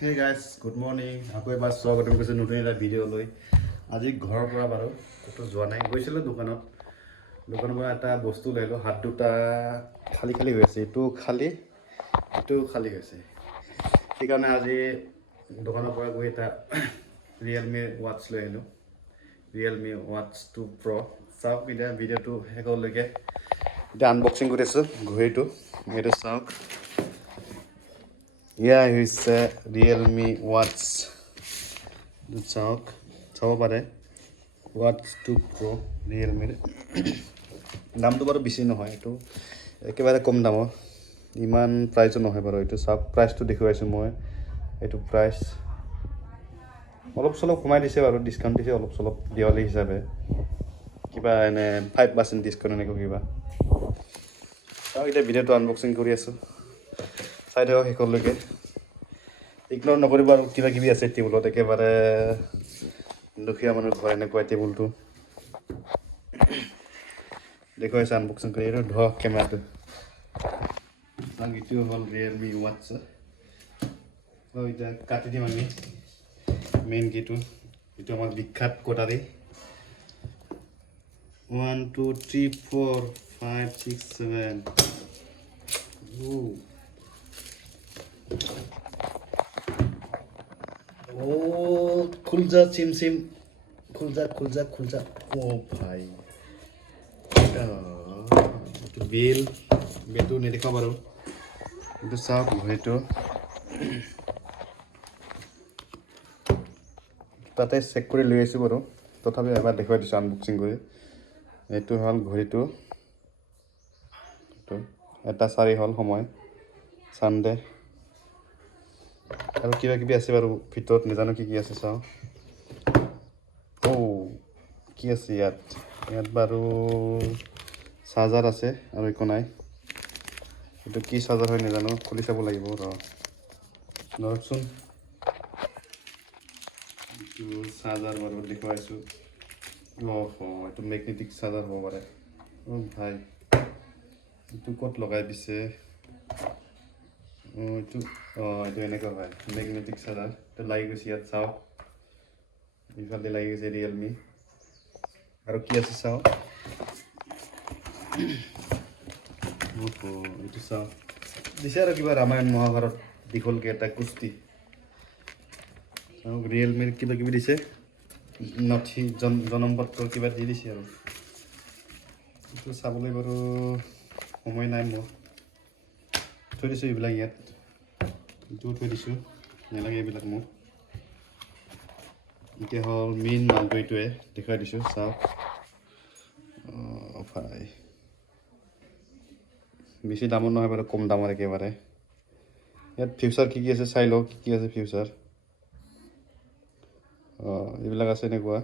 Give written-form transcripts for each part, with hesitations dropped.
Hey guys, good morning. আকৌ এবাৰ স্বাগতম কৰিছোঁ নতুন এটা ভিডিঅ' লৈ। আজি ঘৰৰ পৰা বাৰু ক'তো যোৱা নাই, গৈছিলোঁ দোকানৰ পৰা এটা বস্তু লৈ আহিলোঁ। হাত দুটা খালী হৈ আছে, এইটো খালী হৈছে। সেইকাৰণে আজি দোকানৰ পৰা গৈ এটা ৰিয়েলমি ৱাটছ লৈ আহিলোঁ। ৰিয়েলমি ৱাটছ 2 Pro। চাওক এতিয়া ভিডিঅ'টো শেষলৈকে। এতিয়া আনবক্সিং কৰি আছোঁ ঘড়ীটো, এইটো চাওক। এয়া হৈছে ৰিয়েলমি ৱাটছ, চাওক চাব পাৰে। ৱাটছ 2 Pro ৰিয়েলমিৰ দামটো বাৰু বেছি নহয়, এইটো একেবাৰে কম দামৰ, ইমান প্ৰাইচো নহয় বাৰু। এইটো চাওক, প্ৰাইচটো দেখুৱাইছোঁ মই। এইটো প্ৰাইচ অলপ চলপ কমাই দিছে বাৰু, ডিছকাউণ্ট দিছে অলপ চলপ দিৱালী হিচাপে, কিবা এনে 5% ডিছকাউণ্ট এনেকুৱা কিবা। চাওক এতিয়া ভিডিঅ'টো আনবক্সিং কৰি আছোঁ, চাই থাকক শেষলৈকে। ইগন'ৰ নকৰিব আৰু কিবা কিবি আছে টেবুলত, একেবাৰে দুখীয়া মানুহ ঘৰ এনেকুৱা টেবুলটো দেখুৱাইছে আনবক্সিং কৰি। এইটো ধৰক কেমেৰাটো চাওক, এইটো হ'ল ৰিয়েলমি ৱাটছ। এতিয়া কাটি দিম আমি মেইন কিটো, এইটো আমাৰ বিখ্যাত কটাৰী। 1 2 3 4 5 6 7 ओ खुल जा चिमसिम, खुल जा। ओ भाई बेलটো নেদেখাওঁ বাৰু। এইটো চাওক ঘড়ীটো, তাতে চেক কৰি লৈ আহিছোঁ বাৰু, তথাপি এবাৰ দেখুৱাই দিছোঁ আনবক্সিং কৰি। এইটো হ'ল ঘড়ীটো, এটা 4 হ'ল সময়, ছানডে। আৰু কিবা কিবি আছে বাৰু ভিতৰত, নাজানো কি আছে চাওঁ। কি আছে ইয়াত বাৰু চাৰ্জাৰ আছে আৰু একো নাই। এইটো কি চাৰ্জাৰ হয় নাজানো, খুলি চাব লাগিব ধৰকচোন। এইটো চাৰ্জাৰ বাৰু দেখুৱাইছোঁ। এইটো মেগনেটিক চাৰ্জাৰ হ'ব পাৰে। ভাই এইটো ক'ত লগাই দিছে? এইটো এনেকুৱা হয়, মেগনেটিক চাৰ্জাৰ। এইটো লাগি গৈছে ইয়াত, চাওক ইফালে লাগি গৈছে ৰিয়েলমি। আৰু কি আছে চাওক, এইটো চাওক দিছে আৰু কিবা ৰামায়ণ মহাভাৰত দীঘলকৈ এটা কুস্তি। চাওক ৰিয়েলমিৰ কিবা কিবি দিছে, নথি জনম পত্ৰ কিবা দি দিছে আৰু। এইটো চাবলৈ বাৰু সময় নাই মোৰ, থৈ দিছোঁ এইবিলাক ইয়াত। এইটোও থৈ দিছোঁ, নালাগে এইবিলাক মোক। এতিয়া হ'ল মেইন মালটো, এইটোৱে দেখুৱাই দিছোঁ চাওক। ভাই বেছি দামৰ নহয় বাৰু, কম দামৰ একেবাৰে। ইয়াত ফিউচাৰ কি আছে চাই লওক, কি আছে ফিউচাৰ। এইবিলাক আছে এনেকুৱা,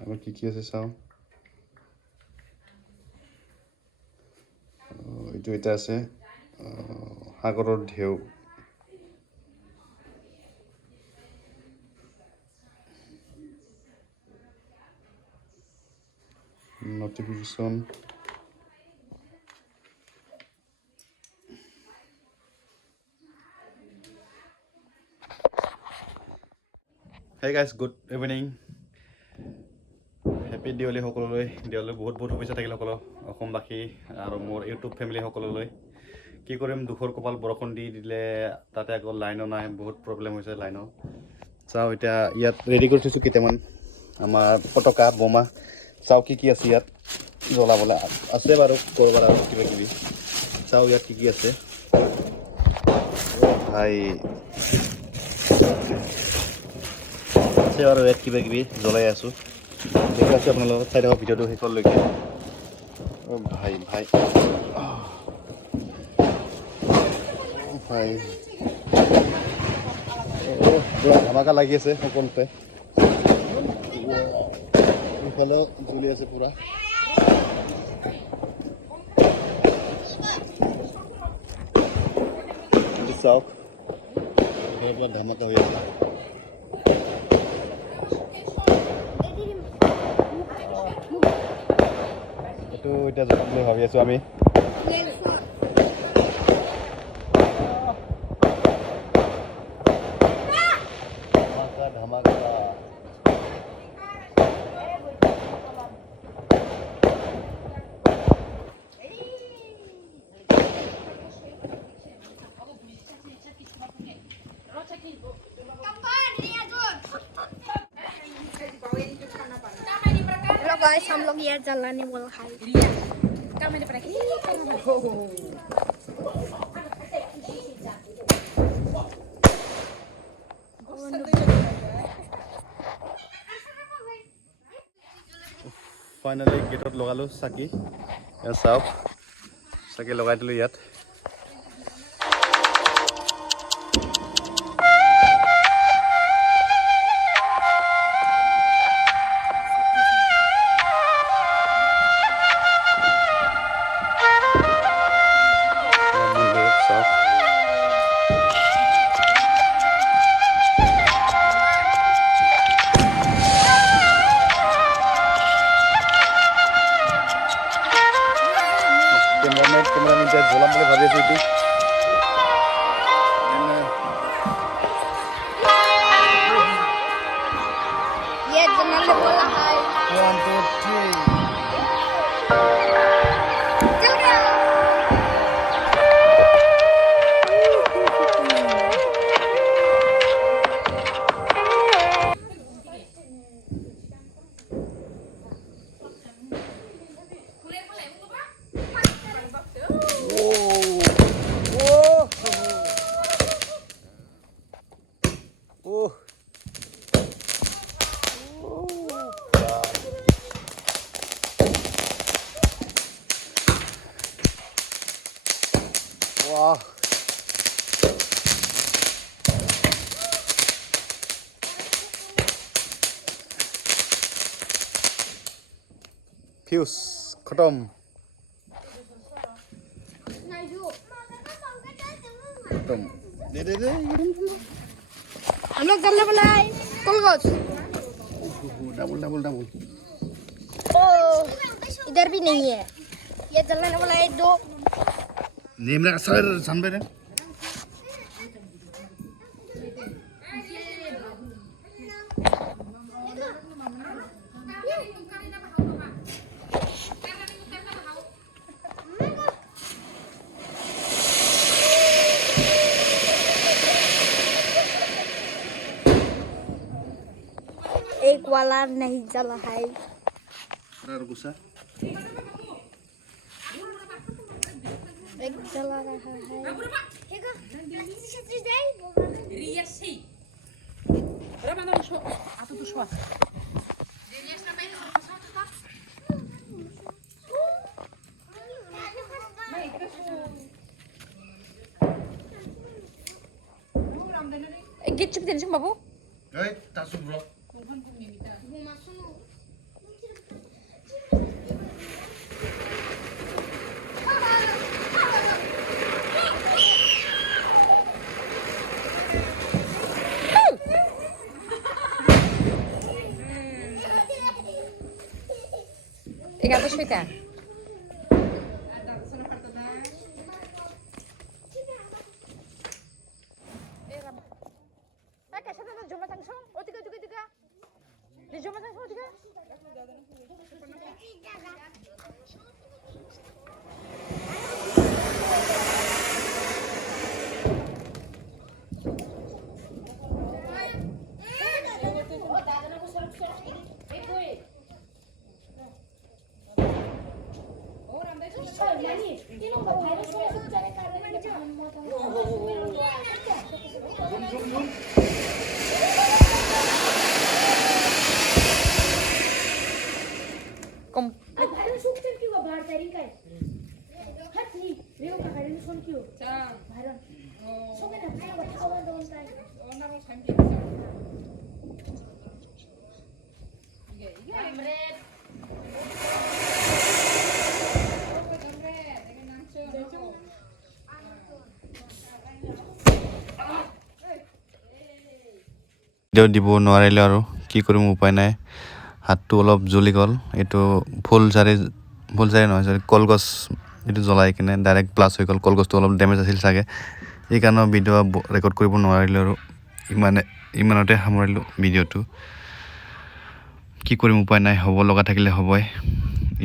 আৰু কি আছে চাওঁ। এইটো এটা আছে সাগৰৰ ঢেউ, notification. Hey guys, good evening, happy Diwali সকলোলৈ। দিৱালী বহুত শুভেচ্ছা থাকিল সকলো অসমবাসী আৰু মোৰ ইউটিউব ফেমিলি সকলোলৈ। কি কৰিম, দুখৰ কপাল বৰষুণ দি দিলে, তাতে আকৌ লাইনো নাই, বহুত প্ৰব্লেম হৈছে লাইনৰ। চাওঁ এতিয়া ইয়াত ৰেডি কৰি থৈছোঁ কেইটামান আমাৰ ফটকা বোমা। চাওঁ কি আছে ইয়াত জ্বলাবলৈ, আছে বাৰু ক'ৰবাত আৰু কিবা কিবি। চাওঁ ইয়াত কি আছে। ভাই আছে বাৰু ইয়াত কিবা কিবি জ্বলাই আছোঁ, দেখি আছোঁ আপোনালোকক, চাই থাকক ভিডিঅ'টো শেষলৈকে। ভাই পুৰা ধামাকা লাগি আছে সকলোতে। ইফালেও জ্বলি আছে পুৰা। চাওক পুৰা ধামাকা হৈ আছে। এইটো এতিয়া জ্বলাম বুলি ভাবি আছোঁ আমি। हम लोग ये जलाने वाला है ফাইনালি গেটত লগালোঁ চাকি চাওক চাকি লগাই দিলোঁ ইয়াত cameraman dia jalan boleh habis itu ये जलाने वाला है 1 2 3 चल गया Wow. Fuse खत्म खत्म दे हम लोग जलने वाला है कोलगोस डबल डबल डबल ओ इधर भी नहीं है ये जलने वाला है 2 नेमला सर संबे रे एक वाला नहीं जला है गुस्सा एक जला रहा है Git cepet ini sama babu. tasuk bro. Tiga atas kita. Video' দিব নোৱাৰিলে আৰু কি কৰিম উপায় নাই হাতটো অলপ জ্বলি গ'ল এইটো ফুলজাৰি নহয় সৰি কলগছ এইটো জ্বলাই কিনে ডাইৰেক্ট প্লাছ হৈ গ'ল কলগছটো অলপ ডেমেজ আছিল চাগে এই কাৰণে ভিডিঅ' ৰেকৰ্ড কৰিব নোৱাৰিলোঁ আৰু ইমানতে সামৰিলোঁ ভিডিঅ'টো কি কৰিম উপায় নাই হ'ব লগা থাকিলে হ'বই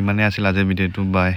ইমানেই আছিল আজিৰ ভিডিঅ'টো বাই